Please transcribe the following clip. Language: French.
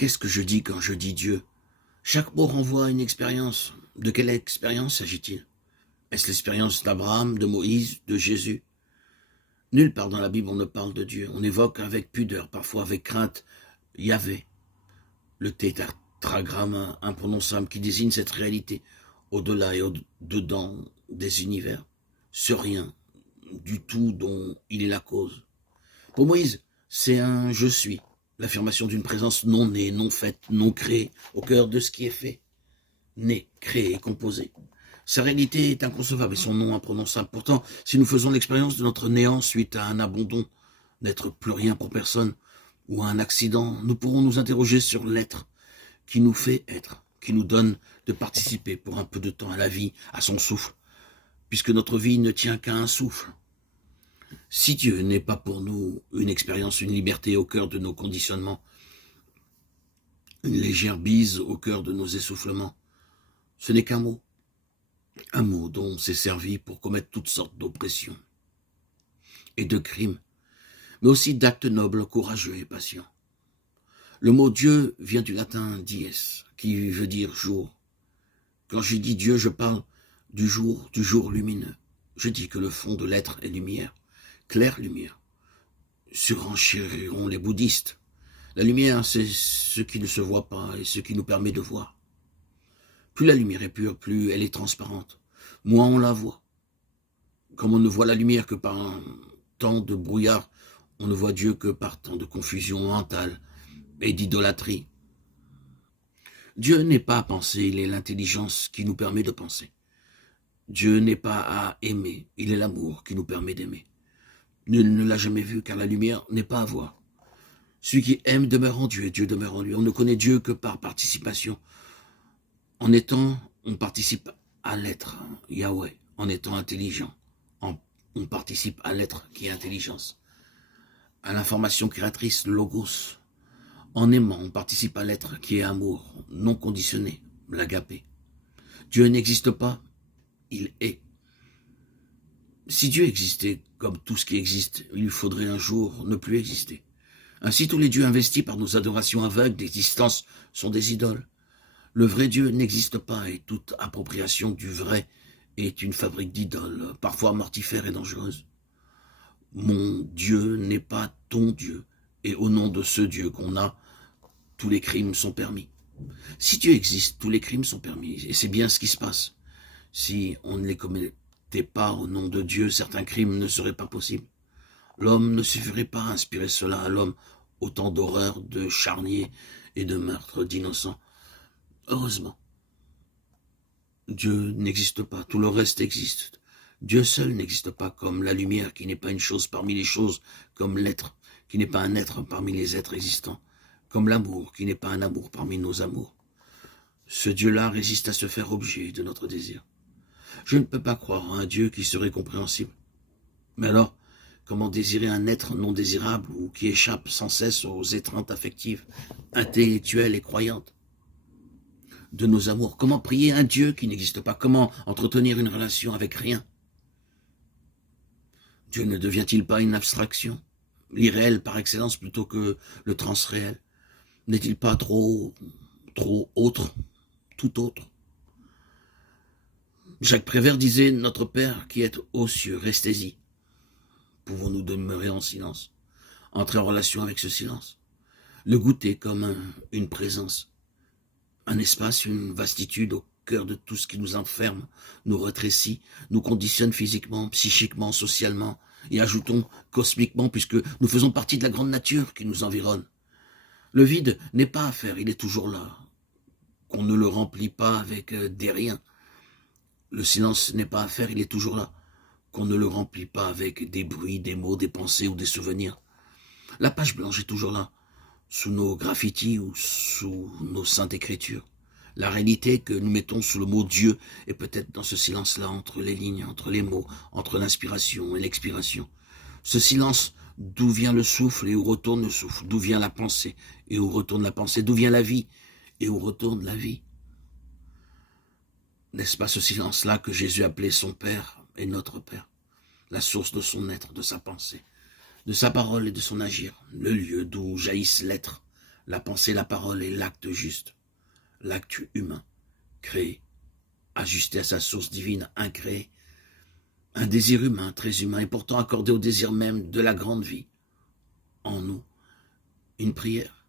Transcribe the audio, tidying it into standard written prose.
Qu'est-ce que je dis quand je dis Dieu? Chaque mot renvoie à une expérience. De quelle expérience s'agit-il? Est-ce l'expérience d'Abraham, de Moïse, de Jésus? Nulle part dans la Bible on ne parle de Dieu. On évoque avec pudeur, parfois avec crainte, Yahvé, le tétragramme imprononçable qui désigne cette réalité au-delà et au-dedans des univers, ce rien du tout dont il est la cause. Pour Moïse, c'est un « je suis », l'affirmation d'une présence non née, non faite, non créée, au cœur de ce qui est fait, né, créé et composé. Sa réalité est inconcevable et son nom imprononçable. Pourtant, si nous faisons l'expérience de notre néant suite à un abandon, n'être plus rien pour personne, ou à un accident, nous pourrons nous interroger sur l'être qui nous fait être, qui nous donne de participer pour un peu de temps à la vie, à son souffle, puisque notre vie ne tient qu'à un souffle. Si Dieu n'est pas pour nous une expérience, une liberté au cœur de nos conditionnements, une légère bise au cœur de nos essoufflements, ce n'est qu'un mot dont on s'est servi pour commettre toutes sortes d'oppressions et de crimes, mais aussi d'actes nobles, courageux et patients. Le mot Dieu vient du latin dies, qui veut dire jour. Quand je dis Dieu, je parle du jour lumineux. Je dis que le fond de l'être est lumière, claire lumière. Surenchériront les bouddhistes. La lumière, c'est ce qui ne se voit pas et ce qui nous permet de voir. Plus la lumière est pure, plus elle est transparente. Moins on la voit. Comme on ne voit la lumière que par un temps de brouillard, on ne voit Dieu que par tant de confusion mentale et d'idolâtrie. Dieu n'est pas à penser, il est l'intelligence qui nous permet de penser. Dieu n'est pas à aimer, il est l'amour qui nous permet d'aimer. Nul ne l'a jamais vu, car la lumière n'est pas à voir. Celui qui aime demeure en Dieu, et Dieu demeure en lui. On ne connaît Dieu que par participation. En étant, on participe à l'être, Yahweh. En étant intelligent, on participe à l'être qui est intelligence. À l'information créatrice, logos. En aimant, on participe à l'être qui est amour, non conditionné, l'agapé. Dieu n'existe pas, il est. Si Dieu existait comme tout ce qui existe, il lui faudrait un jour ne plus exister. Ainsi, tous les dieux investis par nos adorations aveugles d'existence sont des idoles. Le vrai Dieu n'existe pas et toute appropriation du vrai est une fabrique d'idoles, parfois mortifères et dangereuses. Mon Dieu n'est pas ton Dieu, et au nom de ce Dieu qu'on a, tous les crimes sont permis. Si Dieu existe, tous les crimes sont permis, et c'est bien ce qui se passe. Si on ne les commettait pas au nom de Dieu, certains crimes ne seraient pas possibles. L'homme ne suffirait pas à inspirer cela à l'homme, autant d'horreurs, de charniers et de meurtres d'innocents. Heureusement, Dieu n'existe pas, tout le reste existe. Dieu seul n'existe pas, comme la lumière qui n'est pas une chose parmi les choses, comme l'être qui n'est pas un être parmi les êtres existants, comme l'amour qui n'est pas un amour parmi nos amours. Ce Dieu-là résiste à se faire objet de notre désir. Je ne peux pas croire à un Dieu qui serait compréhensible. Mais alors, comment désirer un être non désirable ou qui échappe sans cesse aux étreintes affectives, intellectuelles et croyantes de nos amours? Comment prier un Dieu qui n'existe pas? Comment entretenir une relation avec rien? Dieu ne devient-il pas une abstraction, l'irréel par excellence plutôt que le transréel? N'est-il pas trop autre, tout autre? Jacques Prévert disait « Notre Père qui est aux cieux, restez-y ». Pouvons-nous demeurer en silence, entrer en relation avec ce silence, le goûter comme une présence, un espace, une vastitude au cœur de tout ce qui nous enferme, nous rétrécit, nous conditionne physiquement, psychiquement, socialement, et ajoutons cosmiquement, puisque nous faisons partie de la grande nature qui nous environne. Le vide n'est pas à faire, il est toujours là, qu'on ne le remplit pas avec des riens. Le silence n'est pas à faire, il est toujours là, qu'on ne le remplit pas avec des bruits, des mots, des pensées ou des souvenirs. La page blanche est toujours là, sous nos graffitis ou sous nos saintes écritures. La réalité que nous mettons sous le mot Dieu est peut-être dans ce silence-là, entre les lignes, entre les mots, entre l'inspiration et l'expiration. Ce silence, d'où vient le souffle et où retourne le souffle, d'où vient la pensée et où retourne la pensée, d'où vient la vie et où retourne la vie. N'est-ce pas ce silence-là que Jésus appelait son Père et notre Père, la source de son être, de sa pensée, de sa parole et de son agir, le lieu d'où jaillissent l'être, la pensée, la parole et l'acte juste, l'acte humain, créé, ajusté à sa source divine, incréé, un désir humain, très humain, et pourtant accordé au désir même de la grande vie, en nous, une prière.